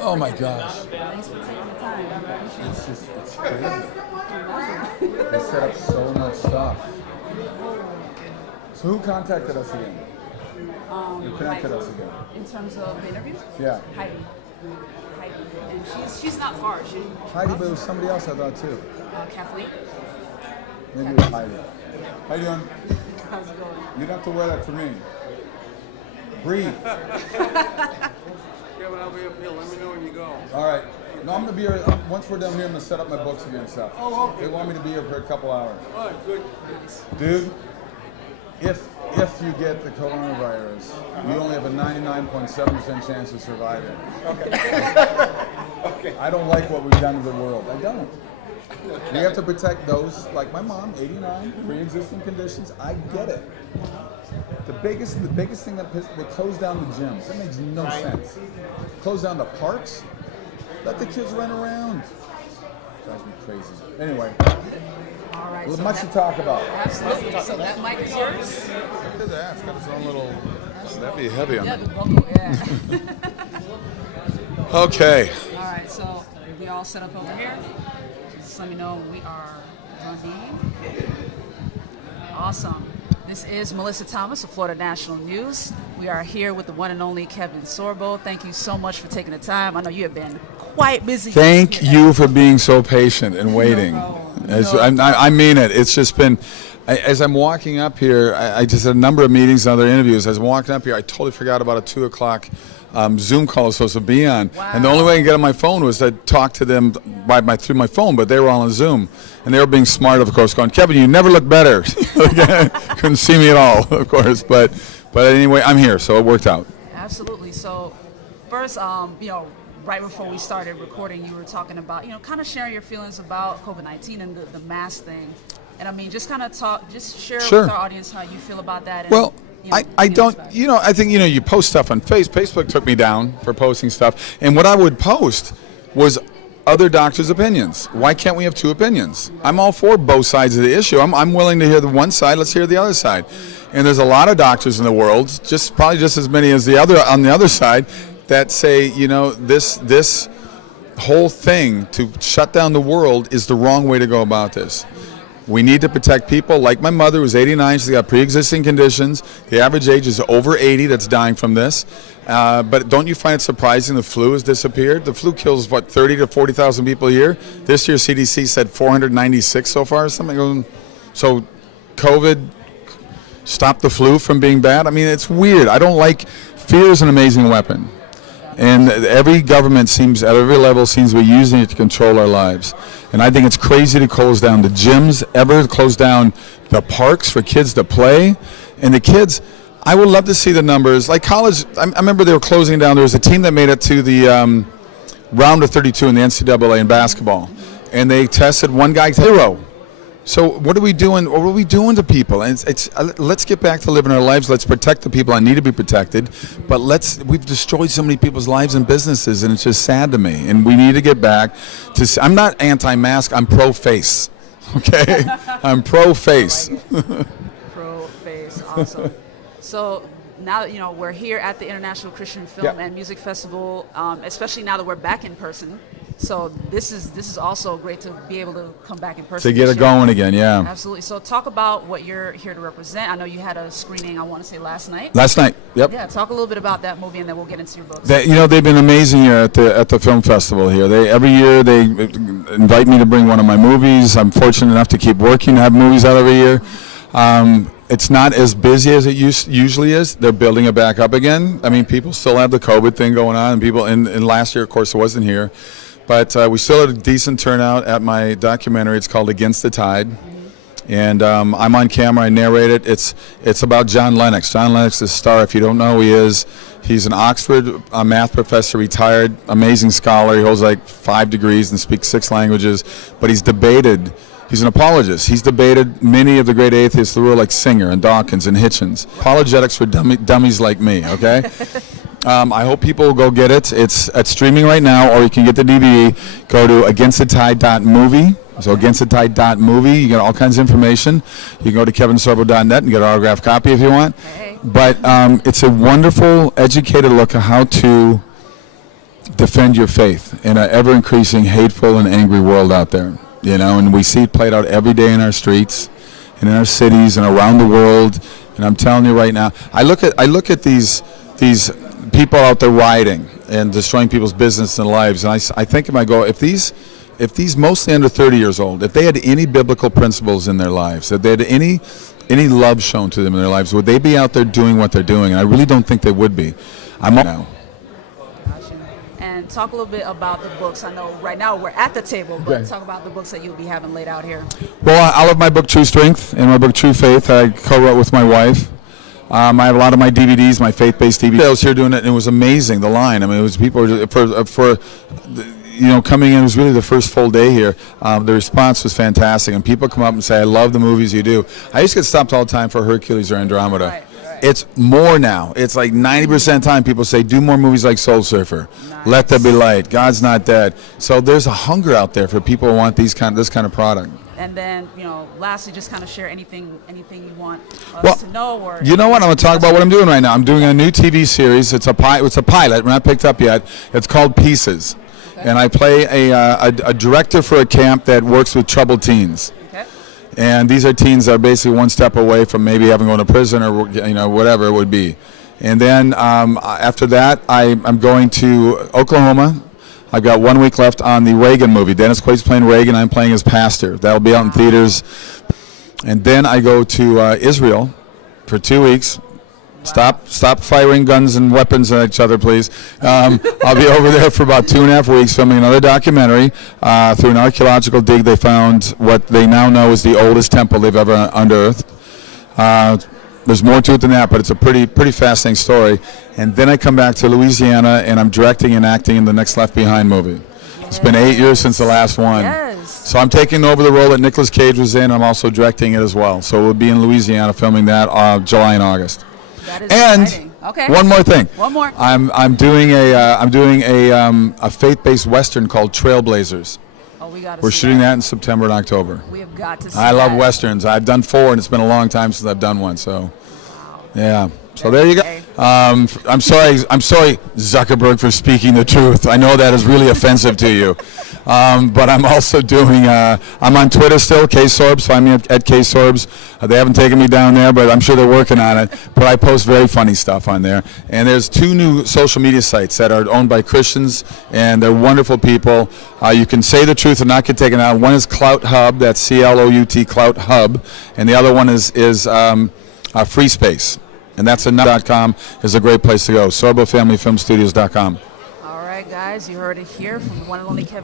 Oh my gosh. Thanks for taking the time. It's crazy. They set up so much stuff. So who contacted us again? Who connected us again? In terms of the interview? Yeah. Heidi. And she's not far. Heidi, but it was somebody else I thought too. Kathleen. Maybe it was Heidi. How you doing? How's it going? You don't have to wear that for me. Breathe. Kevin, I'll be up here. Let me know when you go. All right. No, I'm going to be here. Once we're done here, I'm going to set up my books again and stuff. Oh, okay. They want me to be here for a couple hours. All right, good. Dude, if you get the coronavirus, you only have a 99.7% chance of surviving. Okay. Okay. I don't like what we've done to the world. I don't. We have to protect those, like my mom, 89, pre-existing conditions. I get it. The biggest thing they closed down the gyms. That makes no sense. Close down the parks. Let the kids run around. Drives me crazy. Anyway, All right. there's much to talk about. Absolutely. So that mic is yours. Look at that. It's got its own little. That'd be heavy on Yeah, me. the logo. Yeah. Okay. All right. So we all set up over here. Just let me know when we are running. Awesome. This is Melissa Thomas of Florida National News. We are here with the one and only Kevin Sorbo. Thank you so much for taking the time. I know you have been quite busy. Thank you for being so patient and waiting. I mean it. It's just been, as I'm walking up here, I just had a number of meetings and other interviews. As I'm walking up here, I totally forgot about a 2 o'clock Zoom call I was supposed to be on. Wow. And the only way I can get on my phone was to talk to them through my phone, but they were all on Zoom. And they were being smart, of course, going, Kevin, you never look better. Couldn't see me at all, of course. But anyway, I'm here, so it worked out. Absolutely. So first, right before we started recording, you were talking about, kind of sharing your feelings about COVID-19 and the mask thing. And I mean, just kind of share Sure. with our audience how you feel about that. And, Well, I don't, back. I think, you post stuff on Facebook took me down for posting stuff. And what I would post was other doctors' opinions. Why can't we have two opinions? I'm all for both sides of the issue. I'm willing to hear the one side. Let's hear the other side. And there's a lot of doctors in the world, probably just as many as the other on the other side, that say, this whole thing to shut down the world is the wrong way to go about this. We need to protect people like my mother, who's 89. She's got pre-existing conditions. The average age is over 80 that's dying from this. But don't you find it surprising the flu has disappeared? The flu kills, 30 to 40,000 people a year? This year, CDC said 496 so far. Something. So COVID stopped the flu from being bad? I mean, it's weird. I don't like, fear is an amazing weapon. And every government at every level seems to be using it to control our lives. And I think it's crazy to close down the gyms, close down the parks for kids to play. And the kids, I would love to see the numbers. Like college, I remember they were closing down. There was a team that made it to the round of 32 in the NCAA in basketball. And they tested one guy, 0. So what are we doing? What are we doing to people? And let's get back to living our lives. Let's protect the people that need to be protected. But we've destroyed so many people's lives and businesses, and it's just sad to me. And we need to get back to. I'm not anti-mask. I'm pro-face. Okay, I'm pro-face. Pro-face, awesome. So now that we're here at the International Christian Film and Music Festival, especially now that we're back in person. So this is also great to be able to come back in person. To get it going again, yeah. Absolutely. So talk about what you're here to represent. I know you had a screening, I want to say last night. Last night, yep. Yeah, talk a little bit about that movie, and then we'll get into your books. They've been amazing here at the film festival here. Every year they invite me to bring one of my movies. I'm fortunate enough to keep working, to have movies out every year. It's not as busy as it usually is. They're building it back up again. I mean, people still have the COVID thing going on, and last year, of course, it wasn't here. But we still had a decent turnout at my documentary. It's called Against the Tide. And I'm on camera. I narrate it. It's about John Lennox. John Lennox is a star. If you don't know who he is, he's an Oxford math professor, retired, amazing scholar. He holds like 5 degrees and speaks 6 languages. But he's debated. He's an apologist. He's debated many of the great atheists of the world, like Singer and Dawkins and Hitchens. Apologetics for dummies like me, okay? I hope people will go get it. It's streaming right now, or you can get the DVD. Go to againstthetide.movie. So againstthetide.movie. You get all kinds of information. You can go to kevinsorbo.net and get an autographed copy if you want. Hey. But it's a wonderful, educated look at how to defend your faith in an ever-increasing hateful and angry world out there. You know, and we see it played out every day in our streets and in our cities and around the world. And I'm telling you right now, I look at these people out there rioting and destroying people's business and lives, and I think if I go, if these mostly under 30 years old, if they had any biblical principles in their lives, if they had any love shown to them in their lives, would they be out there doing what they're doing? And I really don't think they would be. I'm now. And talk a little bit about the books. I know right now we're at the table, but Okay. talk about the books that you'll be having laid out here. Well, I love my book True Strength and my book True Faith. I co-wrote with my wife. I have a lot of my DVDs, my faith-based DVDs. I was here doing it, and it was amazing. The line. I mean, it was people for coming in. It was really the first full day here. The response was fantastic, and people come up and say, "I love the movies you do." I used to get stopped all the time for Hercules or Andromeda. Right. It's more now. It's like 90% of the time people say, "Do more movies like Soul Surfer, Let There Be Light, God's Not Dead." So there's a hunger out there for people who want this kind of product. And then, lastly, just kind of share anything you want us Well, to know. Or you know what? I'm going to talk about what I'm doing right now. I'm doing a new TV series. It's a pilot. We're not picked up yet. It's called Pieces. Okay. And I play a director for a camp that works with troubled teens. Okay. And these are teens that are basically one step away from maybe having gone to prison or whatever it would be. And then after that, I'm going to Oklahoma. I've got 1 week left on the Reagan movie. Dennis Quaid's playing Reagan. I'm playing his pastor. That'll be out in theaters. And then I go to Israel for 2 weeks. Wow. Stop firing guns and weapons at each other, please. I'll be over there for about 2.5 weeks filming another documentary. Through an archaeological dig, they found what they now know is the oldest temple they've ever unearthed. There's more to it than that, but it's a pretty fascinating story. And then I come back to Louisiana, and I'm directing and acting in the next Left Behind movie. Yes. It's been 8 years since the last one. Yes. So I'm taking over the role that Nicolas Cage was in. I'm also directing it as well. So we'll be in Louisiana filming that July and August. That is And exciting. Okay. one more thing. One more. I'm doing a faith-based Western called Trailblazers. Oh, we got to We're shooting that in September and October. We have got to see I love that. Westerns. I've done 4, and it's been a long time since I've done one. So, yeah. So there you go. Okay. I'm sorry, Zuckerberg, for speaking the truth. I know that is really offensive to you. But I'm also doing, I'm on Twitter still, KSorbs. Find me at KSorbs. They haven't taken me down there, but I'm sure they're working on it. But I post very funny stuff on there. And there's 2 new social media sites that are owned by Christians, and they're wonderful people. You can say the truth and not get taken out. One is Clout Hub, that's CLOUT, Clout Hub. And the other one is Free Space. And that's .com is a great place to go. SorboFamilyFilmStudios.com. All right, guys, you heard it here from the one and only Kevin